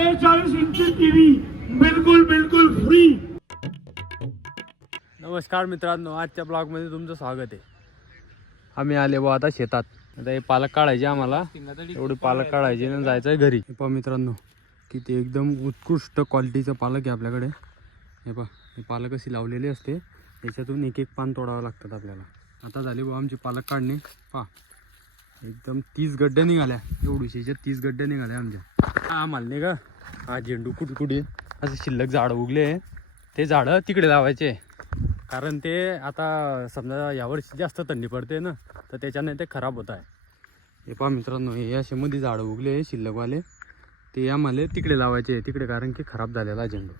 43 inch TV बिलकुल बिलकुल free. नमस्कार मित्रांनो, आजच्या ब्लॉगमध्ये तुमचं स्वागत आहे। आम्ही आले बा आता शेतात। आता हे पालक काढायचे, आम्हाला एवढे पालक काढायचे आणि जायचं आहे घरी। हे पहा मित्रांनो, किती एकदम उत्कृष्ट क्वालिटीचं पालक आहे आपल्याकडे। हे पहा, हे पालक अशी लावलेली असते, याच्यातून एक एक पान तोडावं लागतात आपल्याला। आता झाली बा आमची पालक काढणे। पहा एकदम 30 गड्डे निघाल्या, एवढीशीच्या 30 गड्डे निघाल्या आमच्या। आम्हाला नाही का हा झेंडू कुठे असे शिल्लक झाडं उगले, ते झाडं तिकडे लावायचे। कारण ते आता समजा यावर्षी जास्त थंडी पडते ना, तर त्याच्याने ते खराब होत आहे। हे पहा मित्रांनो, हे असे मध्ये झाडं उगले शिल्लकवाले, ते आम्हाला तिकडे लावायचे तिकडे, कारण की खराब झालेला झेंडू।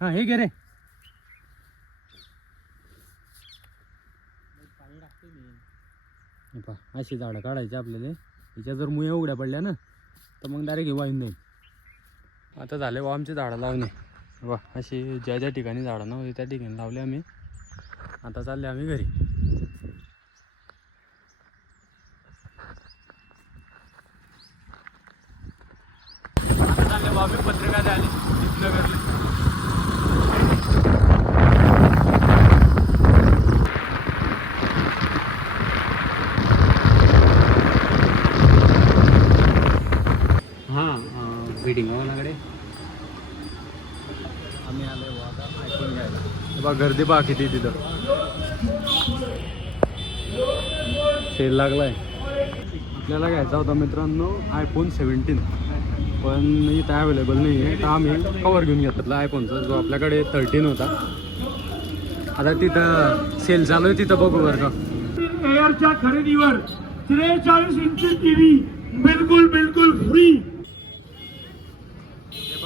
हा हे घे रे। पहा अशी झाडं काढायची आपल्याला, याच्या जर मुया उघड्या पडल्या ना तर मग डायरेक्ट वाईन जाईल। आता झाले बा आमचे झाडं लावणे। बा अशी ज्या ज्या ठिकाणी झाडं नव्हते त्या ठिकाणी लावले आम्ही। आता चालले आम्ही घरी। आता चालले बा आम्ही पत्रिका द्यायला नगरला। बिल्डिंग गावाकडे आम्ही आले आता आयफोन घ्यायला। बघा गर्दी पहा किती तिथं, सेल लागलाय। आपल्याला घ्यायचा होता मित्रांनो आयफोन 17, पण इथं अवेलेबल नाही आहे, तर आम्ही कवर घेऊन घेतला आयफोनचा, जो आपल्याकडे 13 होता। आता तिथं सेल चालू आहे, तिथं बघू बरं का। एअरच्या खरेदीवर 43 इंच टीव्ही बिलकुल बिलकुल फ्री।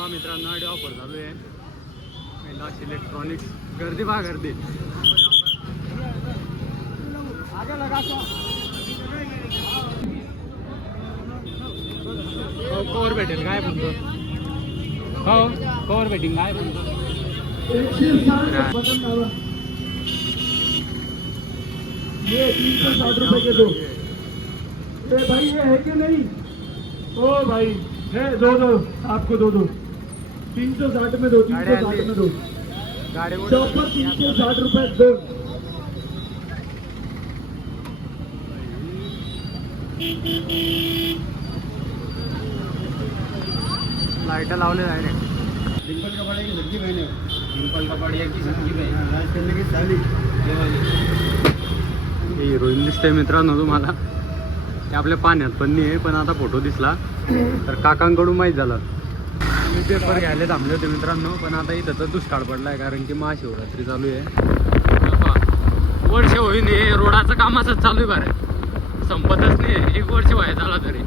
मित्रांनो आडी ऑफर चालू आहे, कैलाश इलेक्ट्रॉनिक्स। गर्दी पहा गर्दी। कवर भेटेल काय म्हणतो, हो कवर भेटेल काय म्हणतो। 360 रुपये के दो। भाई ये है कि नहीं? ओ भाई है, दो आपको दो 360 में दो, 360 में दो। चौपर 360 रुपये दो। लाइट लावले डायरेक्ट। डिंपल कपाड़िया की सब्जी बहने, डिंपल कपाड़िया की सब्जी बहने, राज करने की साली। हिरोईन दिसते मित्रांनो तुम्हाला, ते आपल्या पाण्यात पण नाही आहे, पण आता फोटो दिसला तर काकांकडून माहीत झालं। मी पेपर घ्यायला थांबले होते मित्रांनो, पण आता इथं तर दुष्काळ पडलाय, कारण की महाशिवरात्री चालू आहे। वर्ष होईन हे रोडाचं काम असंच चालू आहे, बरं संपतच नाही, 1 वर्ष व्हायचं झाला तरी।